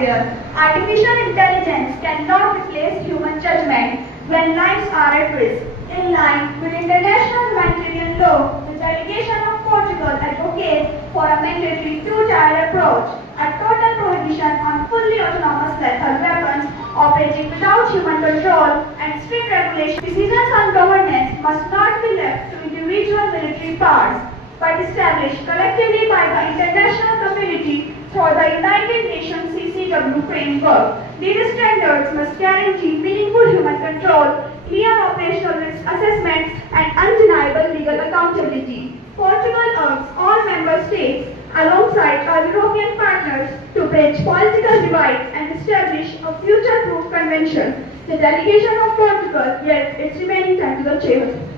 warfare. Artificial intelligence cannot replace human judgment when lives are at risk. In line with international humanitarian law, the delegation of Portugal advocates for a mandatory two-tier approach, a total prohibition on fully autonomous lethal weapons operating without human control, and strict regulation. Decisions on governance must not be left to individual military powers, but established collectively by the international community through the United Nations CCW framework. These standards must guarantee meaningful human control, clear operational risk assessments, and undeniable legal accountability. Portugal urges all member states, alongside our European partners, to bridge political divides and establish a future-proof convention. The delegation of Portugal yields its remaining time to the chair.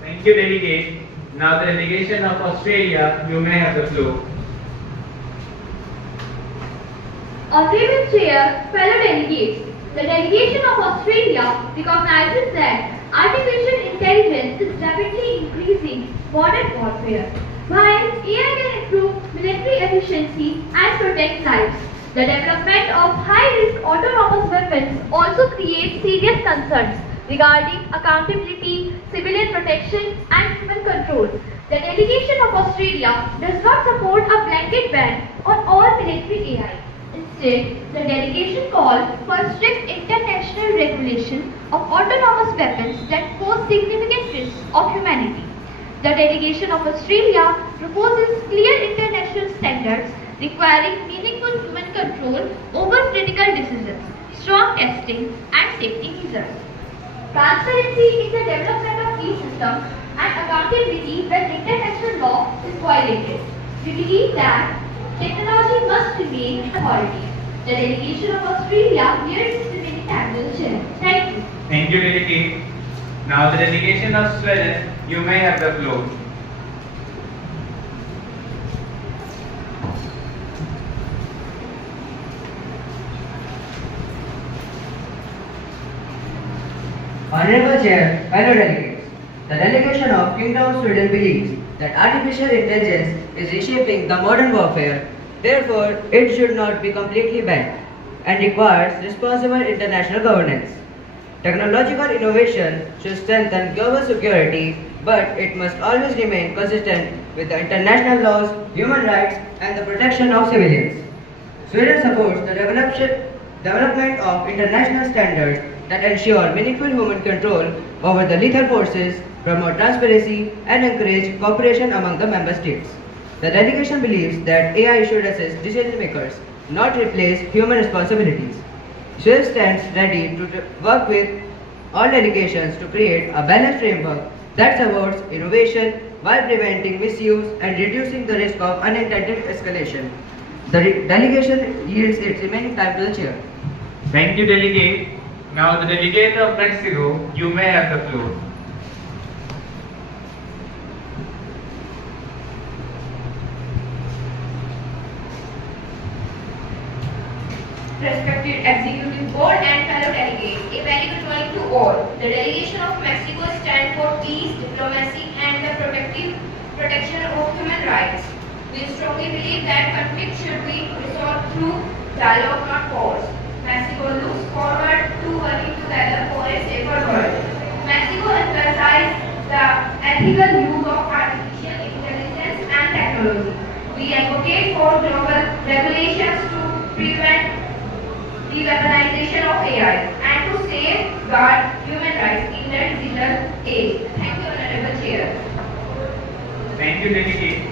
Thank you, Delegate. Now the delegation of Australia, you may have the floor. Honorable Chair, fellow delegates, the delegation of Australia recognizes that artificial intelligence is rapidly increasing modern warfare. While AI can improve military efficiency and protect lives, the development of high-risk autonomous weapons also creates serious concerns regarding accountability, civilian protection, and human control. The delegation of Australia does not support a blanket ban on all military AI. Instead, the delegation calls for strict international regulation of autonomous weapons that pose significant risks of humanity. The delegation of Australia proposes clear international standards requiring meaningful human control over critical decisions, strong testing, and safety measures. Transparency in the development of key systems and accountability when international law is violated. We believe that technology must remain authority. The delegation of Australia yields its remaining time to the chair. Thank you. Thank you, Delegate. Now the delegation of Sweden, you may have the floor. Honorable Chair, fellow delegates, the delegation of Kingdom of Sweden believes that artificial intelligence is reshaping the modern warfare. Therefore, it should not be completely banned and requires responsible international governance. Technological innovation should strengthen global security, but it must always remain consistent with the international laws, human rights, and the protection of civilians. Sweden supports the development of international standards that ensure meaningful human control over the lethal forces, promote transparency, and encourage cooperation among the member states. The delegation believes that AI should assist decision makers, not replace human responsibilities. Sweden stands ready to work with all delegations to create a balanced framework that supports innovation while preventing misuse and reducing the risk of unintended escalation. The delegation yields its remaining time to the chair. Thank you, Delegate. Now the delegate of Mexico, you may have the floor. Respected Executive Board and fellow delegates, a very good morning to all. The delegation of Mexico stands for peace, diplomacy, and the protection of human rights. We strongly believe that conflict should be resolved through dialogue, not force. Mexico looks forward to working together for a safer world. Mexico emphasizes the ethical use of artificial intelligence and technology. We advocate for global regulations to prevent the weaponization of AI and to safeguard human rights in the digital age. Thank you, Honorable Chair. Thank you, Delegate.